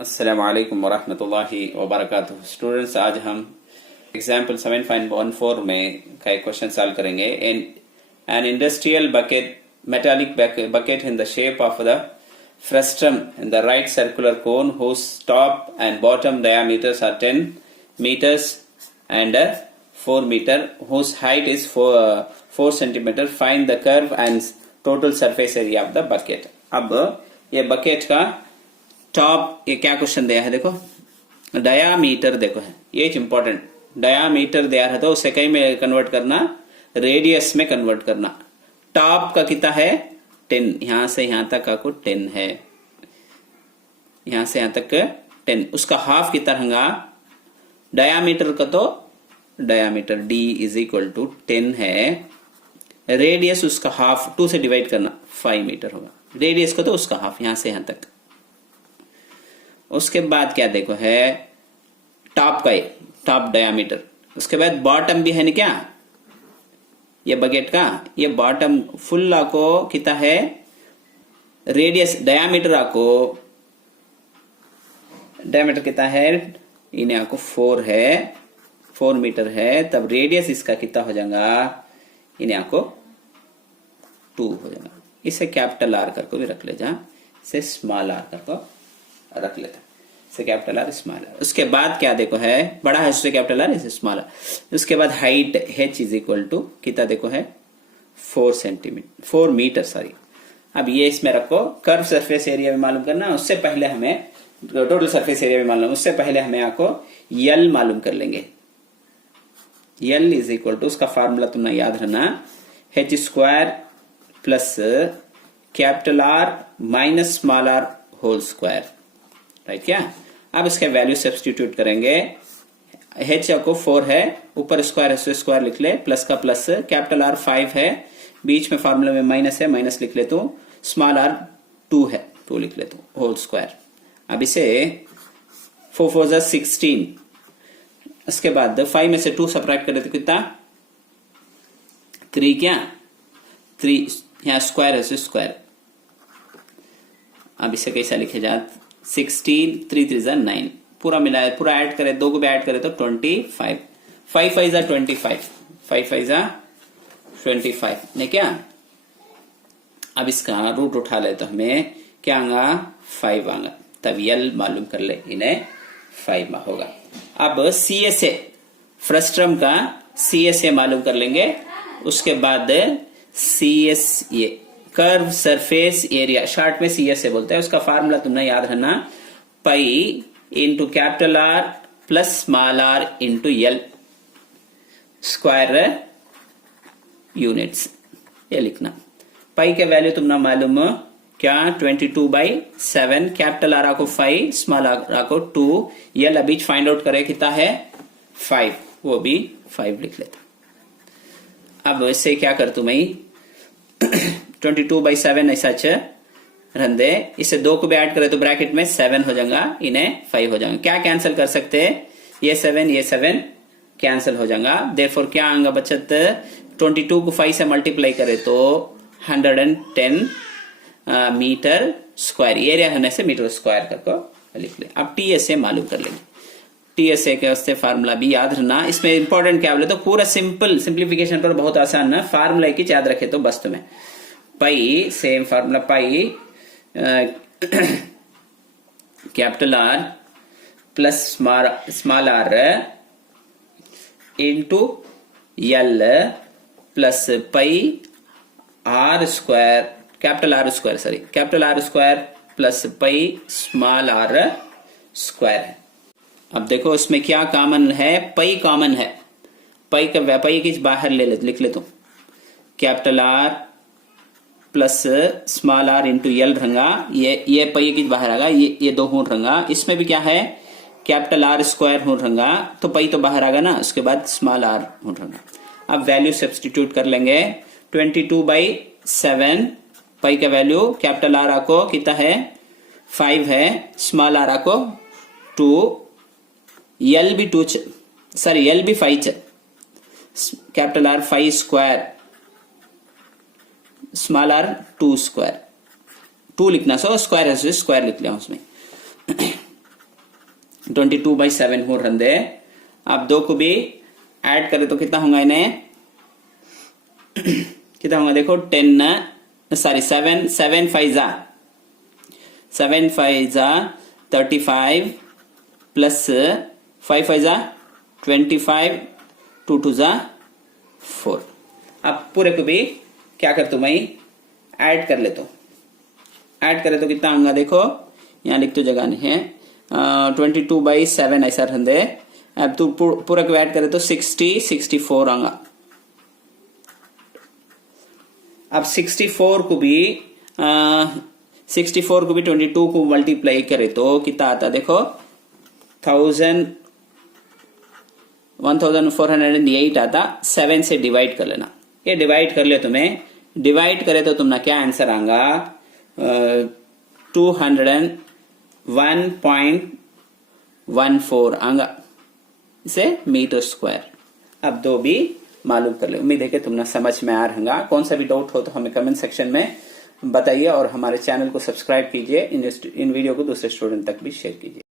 अस्सलाम वालेकुम वरहमतुल्लाहि वबरकातुहू। स्टूडेंट्स, आज हम एग्जाम्पल 7.14 में का एक क्वेश्चन सॉल्व करेंगे। An industrial bucket metallic bucket in the shape of the frustum in the right circular cone whose top and bottom diameters are 10 meters and 4 meter, whose height is 4 centimeter. Find the curve and total surface area of the bucket. अब ये bucket का top, ये क्या question दिया है देखो, diameter देखो है, ये इंपॉर्टेंट। डायामीटर दिया है तो उसे कई में कन्वर्ट करना, रेडियस में कन्वर्ट करना। टॉप का कितना है 10, यहां से यहां तक आपको 10 है, यहां से यहां तक 10। उसका हाफ कितना रहेगा डायामीटर का, तो diameter d is equal to 10 है। रेडियस उसका हाफ 2 से डिवाइड करना 5 मीटर होगा। रेडियस का तो उसका हाफ, यहां से यहां तक। उसके बाद क्या देखो है टॉप का, टॉप डायामीटर। उसके बाद बॉटम भी है ना क्या, ये बकेट का ये बॉटम फुल आको कितना है, रेडियस डायामीटर आको, डायामीटर कितना है इन्हें आको 4 है, 4 मीटर है। तब रेडियस इसका कितना हो जाएगा, इन्हें आको 2 हो जाएगा। इसे कैपिटल आर करके भी रख ले जा, इसे स्मॉल आर करके रख लेता, इसे कैपिटल आर स्मॉल आर। उसके बाद क्या देखो है, बड़ा है उससे कैपिटल आर, इसे स्मॉल आर। उसके बाद height h is equal to कितना देखो है 4 मीटर सॉरी। अब ये इसमें रखो। कर्व सरफेस एरिया भी मालूम करना, उससे पहले हमें टोटल सरफेस एरिया भी मालूम, उससे पहले हमें आपको यल मालूम कर लेंगे। यल इज इक्वल टू, उसका फार्मूला तुमने याद रखना, h square plus capital R minus small R whole square, right क्या। अब इसके वैल्यू सब्स्टिट्यूट करेंगे। h को 4 है, ऊपर स्क्वायर है, स्क्वायर लिख ले, प्लस का प्लस, कैपिटल आर 5 है, बीच में फार्मूला में माइनस है, माइनस लिख ले तो, स्मॉल आर 2 है, 2 लिख ले तो, होल स्क्वायर। अब इसे 4 4 जा 16। उसके बाद 5 में से 2 सब्ट्रैक्ट करे तो कितना 3, क्या 3, यहाँ स्क्वायर है, स्क्वायर। अब इसे कैसा लिखे जात 16, 3 3 जा 9, पूरा मिलाए, पूरा ऐड करे, 2 को भी ऐड करे तो 25, 5 5 जा 25, 5 5 जा 25 नहीं क्या। अब इसका रूट उठा ले तो हमें क्या आएगा 5 आएगा। तब यल मालूम कर ले, इन्हें 5 में होगा। अब CSA फ्रस्ट्रम का CSA मालूम कर लेंगे। उसके बाद CSA curve surface area, short में CSA बोलते हैं। उसका फार्मूला तुमने याद रखना, pi into capital R plus small R into L square units, ये लिखना। पाई के वैल्यू तुमने मालूम क्या 22/7, कैपिटल आर को 5, स्मॉल आर को 2, यल अभी फाइंड आउट करे कितना है 5, वो भी 5 लिख लेता। अब इससे क्या कर तू मैं 22/7 ऐसा रन दे, इसे 2 को भी ऐड करे तो ब्रैकेट में 7 हो जाएगा, इन्हें 5 हो जाएगा। क्या कैंसिल कर सकते हैं, ये 7 कैंसिल हो जाएगा। देयरफॉर क्या आएगा बचत, 22 को 5 से मल्टीप्लाई करे तो 110 मीटर स्क्वायर, एरिया होने से मीटर स्क्वायर करके लिख ले। अब TSA मालूम कर लेंगे। TSA के वास्ते फार्मूला भी याद रखना। इसमें इंपॉर्टेंट क्या बोले तो पूरा सिंपल, सिंप्लीफिकेशन पर बहुत आसान है, फार्मूला की याद रखे तो बस तुम्हें। Pi same formula, pi capital R plus small R into L plus pi R square, capital R square plus pi small R square है। अब देखो इसमें क्या कॉमन है, पाई कॉमन है। पाई की बाहर लिख ले तो, capital R plus small R into L रंगा, ये पाई की बाहर आएगा, ये 2 हूं रंगा। इसमें भी क्या है कैपिटल आर स्क्वायर हूं रंगा, तो पाई तो बाहर आएगा ना, उसके बाद स्मॉल आर हूं रंगा। अब वैल्यू सब्स्टिट्यूट कर लेंगे। 22/7 पाई का वैल्यू, कैपिटल आर को कितना है 5 है, स्मॉल आर को 2, यल भी 2 सॉरी यल भी 5, capital R 5 square, small R 2 square, 2 लिखना, सो स्क्वायर है, स्क्वायर लिख लिया उसमें। 22/7 हो रंदे। अब 2 को भी ऐड करे तो कितना होगा इन्हें, कितना होगा देखो 7 5 जा 35 प्लस 5 5 जा 25, 2 2 जा 4। अब पूरे को भी क्या कर तू मैं ऐड कर ले, तो ऐड करे तो कितना आऊंगा देखो, यहाँ लिख तो जगह नहीं है, 22/7 ऐसा रंदे। अब तू पूरा को ऐड करे तो 64 आऊंगा। अब 64 को भी 22 को मल्टीप्लाई करे तो कितना आता देखो, 1408 आता। 7 से डिवाइड कर लेना, ये डिवाइड कर ले तुम्हें, डिवाइड करे तो तुम्हारा क्या आंसर आएगा, 201.14 आएगा, इसे मीटर स्क्वायर। अब 2 भी मालूम कर ले। उम्मीद है कि तुमने समझ में आ रहा। कौन सा भी डाउट हो तो हमें कमेंट सेक्शन में बताइए और हमारे चैनल को सब्सक्राइब कीजिए। इन वीडियो को दूसरे स्टूडेंट तक भी शेयर कीजिए।